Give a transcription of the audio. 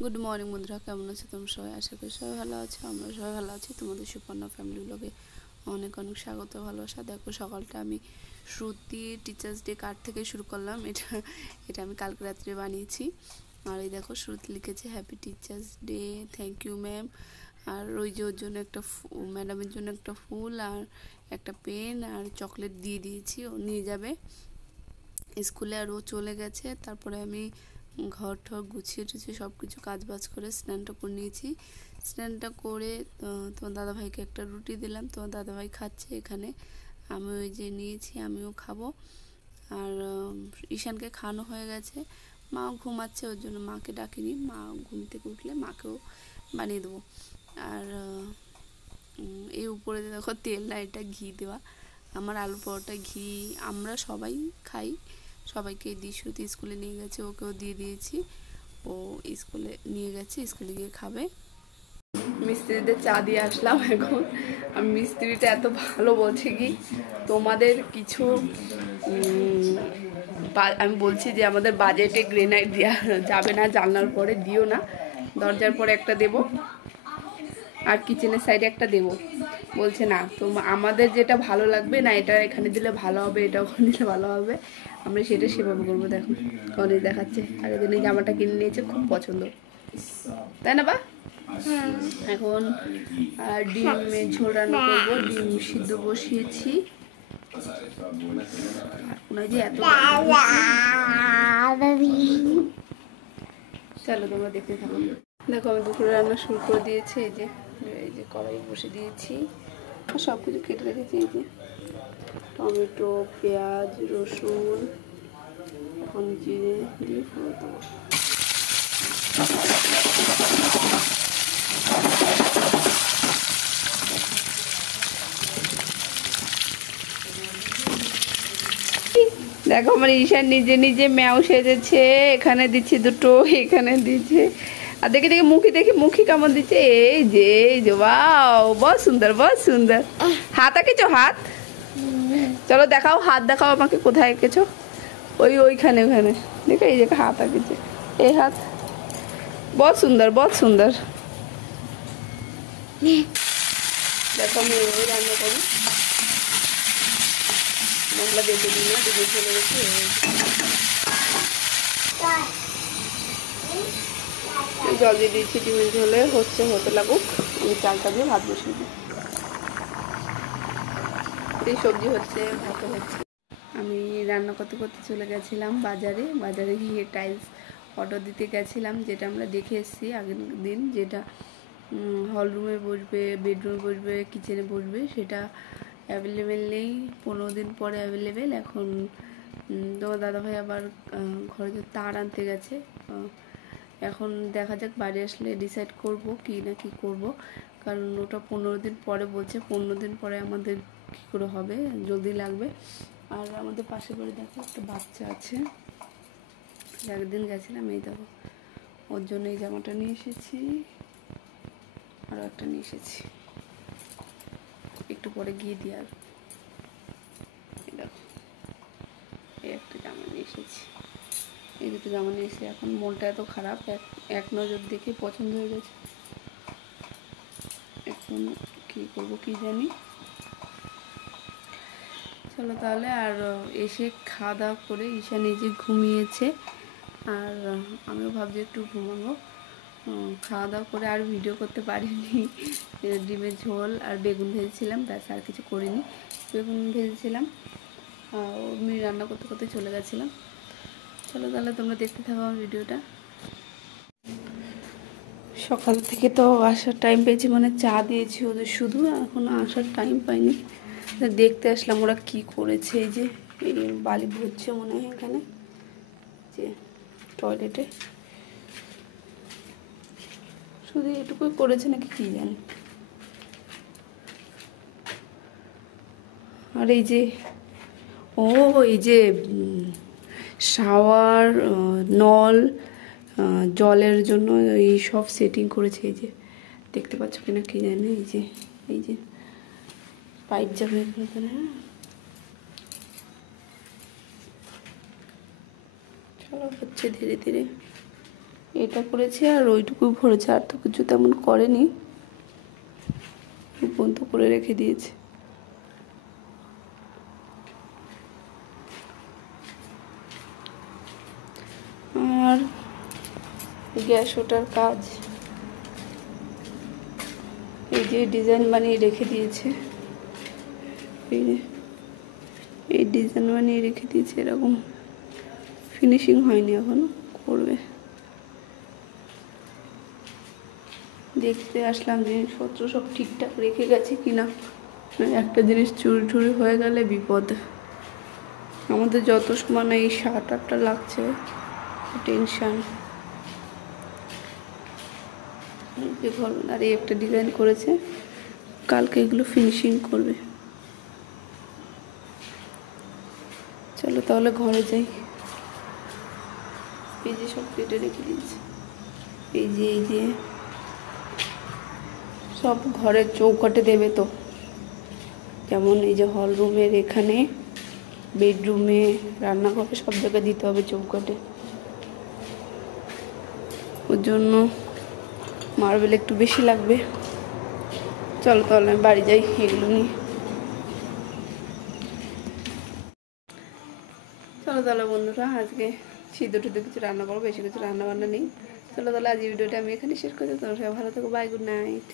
Good morning বন্ধুরা, কেমন আছো তোমরা সবাই? আশা করি সবাই ভালো আছো, আমরা সবাই ভালো আছি। তোমাদের সুপর্ণা ফ্যামিলি ব্লগে অনেক অনেক স্বাগত, ভালোবাসা। দেখো সকালটা আমি শ্রুতি টিচার্স ডে কার্ড থেকে শুরু করলাম। এটা আমি কালকে রাত্রে বানিয়েছি। আর এই দেখো শ্রুতি লিখেছে happy teachers' day, thank you ma'am. আর ওই যে ওর জন্য একটা ম্যাডামের জন্য একটা ফুল আর একটা পেন আর চকলেট দিয়ে দিয়েছি, ও নিয়ে যাবে স্কুলে। আর ও চলে গেছে। তারপরে আমি ঘর ঠর গুছিয়ে টুছিয়ে সব কিছু কাজ বাজ করে স্নানটা করে নিয়েছি। স্নানটা করে তোমার দাদাভাইকে একটা রুটি দিলাম, তোমার দাদাভাই খাচ্ছে এখানে। আমি ওই যে নিয়েছি, আমিও খাবো। আর ঈশানকে খাওয়ানো হয়ে গেছে, মাও ঘুমাচ্ছে, ওর জন্য মাকে ডাকিনি। মা ঘুম থেকে উঠলে মাকেও বানিয়ে দেবো। আর এই উপরে দেখো তেল না, এটা ঘি দেওয়া। আমার আলু পরোটা ঘি আমরা সবাই খাই, সবাইকে দিই। শ্রুতি স্কুলে নিয়ে গেছে, ওকেও দিয়ে দিয়েছি। ও স্কুলে নিয়ে গেছে, স্কুলে গিয়ে খাবে। মিস্ত্রিদের চা দিয়ে আসলাম এখন। আমি মিস্ত্রিটা এত ভালো বলছে কি তোমাদের কিছু আমি বলছি যে আমাদের বাজেটে গ্রেনাইট দেওয়া যাবে না, জানলার পরে দিও না, দরজার পরে একটা দেবো আর কিচেনের সাইডে একটা দেবো। বলছে না, তো আমাদের যেটা ভালো লাগবে না, এটা এখানে দিলে ভালো হবে, এটা ওখানে দিলে ভালো হবে, আমরা সেটা সেভাবে করবো। দেখো কলেজ দেখাচ্ছে, আগের দিন এই জামাটা কিনে নিয়েছে, খুব পছন্দ, তাই না বা? এখন ডিমের ঝোল রান্না করবো, ডিম সিদ্ধ বসিয়েছি। যে এত চলো তোমরা দেখতে থাকো। দেখো আমি দুপুরে রান্না শুরু করে দিয়েছি। এই যে কড়াই বসে দিয়েছি আর সব কিছু কেটে রেখেছি। এই যে টমেটো, পেঁয়াজ, রসুন, এখন জিরে দিয়ে ফোড়ন দেবো। দেখো আমার ঈশান নিজে নিজে ম্যাও সেজেছে, এখানে দিচ্ছি দুটো, এখানে দিচ্ছে। আর দেখে দেখে মুখি কেমন দিচ্ছে। এই যে ওয়াও, বহুত সুন্দর বহুত সুন্দর। হাত আঁকেছো? হাত চলো দেখাও, হাত দেখাও আমাকে, কোথায় এঁকেছো? ওইখানে ওখানে দেখো, এই যে হাত আঁকেছে, এই হাত, বহুত সুন্দর বহুত সুন্দর। দেখো আমি ওই রান্না করি, মশলা বেঁধে দিই না, ডুবে চলে গেছে। জল দিয়ে দিয়েছি, ডিমের ঝোলে হতে লাগুক, আমি চালটা দিয়ে ভাত বসিয়ে দিই। এই সবজি হচ্ছে, ভাত হচ্ছে। আমি রান্না করতে করতে চলে গেছিলাম বাজারে গিয়ে টাইলস অর্ডার দিতে গেছিলাম, যেটা আমরা দেখে এসেছি আগের দিন, যেটা হলরুমে বসবে, বেডরুমে বসবে, কিচেনে বসবে, সেটা অ্যাভেলেবেল নেই। 15 দিন পরে অ্যাভেলেবেল। এখন তোমার দাদাভাই আবার ঘরে যে তার আনতে গেছে। এখন দেখা যাক, বাড়ি আসলে ডিসাইড করব কি না কি করব, কারণ ওটা 15 দিন পরে বলছে। 15 দিন পরে আমাদের কী করে হবে, জলদি লাগবে। আর আমাদের পাশের বাড়ি দেখো একটা বাচ্চা আছে, একদিন গেছিলাম, এই দেখো ওর জন্য এই জামাটা নিয়ে এসেছি, আরও একটা নিয়ে এসেছি, একটু পরে গিয়ে দিয়ে আর দেখো এই একটা জামা নিয়ে এসেছি, এই দুটো জামা নিয়ে এসে এখন মনটা এত খারাপ, এক নজর দেখে পছন্দ হয়ে গেছে। এখন কী করবো কি জানি। চলো তাহলে। আর এসে খাওয়া দাওয়া করে ঈশা নিজে ঘুমিয়েছে, আর আমিও ভাবছি একটু ঘুমাবো। খাওয়া দাওয়া করে আর ভিডিও করতে পারিনি। ডিমের ঝোল আর বেগুন ভেজেছিলাম, ব্যাস, আর কিছু করিনি। বেগুন ভেজেছিলাম, আমি রান্না করতে করতে চলে গেছিলাম। চলো তাহলে তোমরা দেখতে থাকো আমার ভিডিওটা। সকাল থেকে তো আসার টাইম পেয়েছি, মানে চা দিয়েছি ওদের শুধু, এখনও আসার টাইম পাইনি। দেখতে আসলাম ওরা কি করেছে। এই যে এই বালি ভরছে মনে হয় এখানে, যে টয়লেটে, শুধু এটুকুই করেছে নাকি কি জানি। আর এই যে এই যে শাওয়ার, নল, জলের জন্য এই সব সেটিং করেছে। এই যে দেখতে পাচ্ছ কিনা কি জানি, এই যে পাইপ যাবে এখানে। হ্যাঁ চলো, হচ্ছে ধীরে ধীরে। এটা করেছে আর ওইটুকু ভরেছে, আর তো কিছু তেমন করেনি, বন্ধ করে রেখে দিয়েছে। আর গ্যাস ওঠার কাজ, এই যে ডিজাইন বানিয়ে রেখে দিয়েছে, এই ডিজাইন বানিয়ে রেখে দিয়েছে, এরকম ফিনিশিং হয়নি এখনো, করবে। দেখতে আসলাম জিনিসপত্র সব ঠিকঠাক রেখে গেছে কিনা, একটা জিনিস চুরি টুরি হয়ে গেলে বিপদ। আমাদের যত সময় এই 7-8টা লাগছে, টেনশান। যে ঘর আর এই একটা ডিজাইন করেছে, কালকে এগুলো ফিনিশিং করবে। চলো তাহলে ঘরে যাই। এই যে সব কেটে রেখে দিয়েছে, এই যে সব ঘরের চৌকাটে দেবে তো, যেমন এই যে হল রুমের এখানে, বেডরুমে, রান্নাঘরে, সব জায়গায় দিতে হবে চৌকাটে। ওর জন্য মার্বেল একটু বেশি লাগবে। চলো তাহলে আমি বাড়ি যাই এগুলো নিয়ে। চলো তাহলে বন্ধুরা, আজকে সিদ্ধ টিদ্ধ কিছু রান্না করবো, বেশি কিছু রান্না বান্না নেই। চলো তাহলে আজ ভিডিওটা আমি এখানে শেষ করছি। তোমরা সবাই ভালো থাকো, বাই, গুড নাইট।